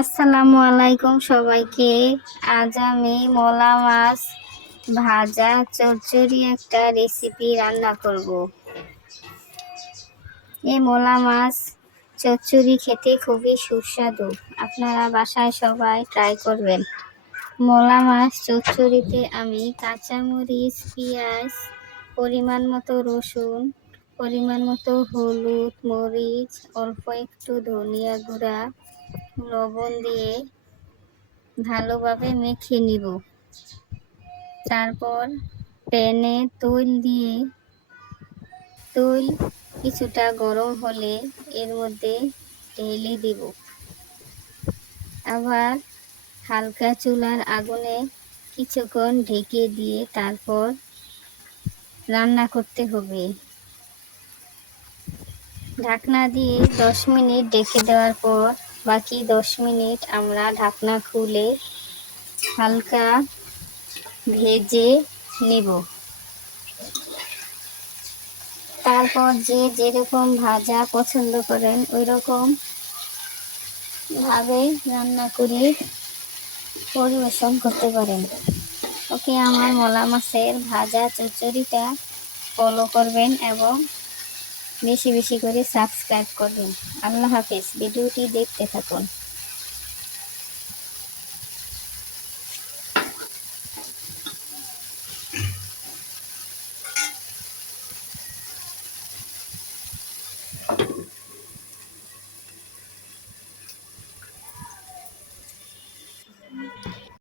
আসসালামু আলাইকুম সবাইকে। আজ আমি মলা মাছ ভাজা চচ্চড়ি একটা রেসিপি রান্না করব। এই মলা মাছ চচ্চড়ি খেতে খুবই সুস্বাদু। আপনারা বাসায় সবাই ট্রাই করবেন। মলা মাছ চচ্চড়িতে আমি কাঁচামরিচ, পেঁয়াজ, পরিমাণ মতো রসুন, পরিমাণ মতো হলুদ, মরিচ, অল্প একটু ধনিয়া গুঁড়া, লবণ দিয়ে ভালোভাবে মেখে নিব। তারপর প্যানে তৈল কিছুটা গরম হলে এর মধ্যে ঢেলে দিব। আবার হালকা চুলার আগুনে কিছুক্ষণ ঢেকে দিয়ে তারপর রান্না করতে হবে। ঢাকনা দিয়ে 10 মিনিট ঢেকে দেওয়ার পর বাকি 10 মিনিট আমরা ঢাকনা খুলে হালকা ভেজে নেব। তারপর যে যেরকম ভাজা পছন্দ করেন ওই রকম ভাবে রান্না করে পরিবেশন করতে পারেন। ওকে, আমার মলা মাছের ভাজা চচ্চড়িটা ফলো করবেন এবং বেশি বেশি করে সাবস্ক্রাইব করবেন। আল্লাহ হাফেজ। ভিডিওটি দেখতে থাকুন।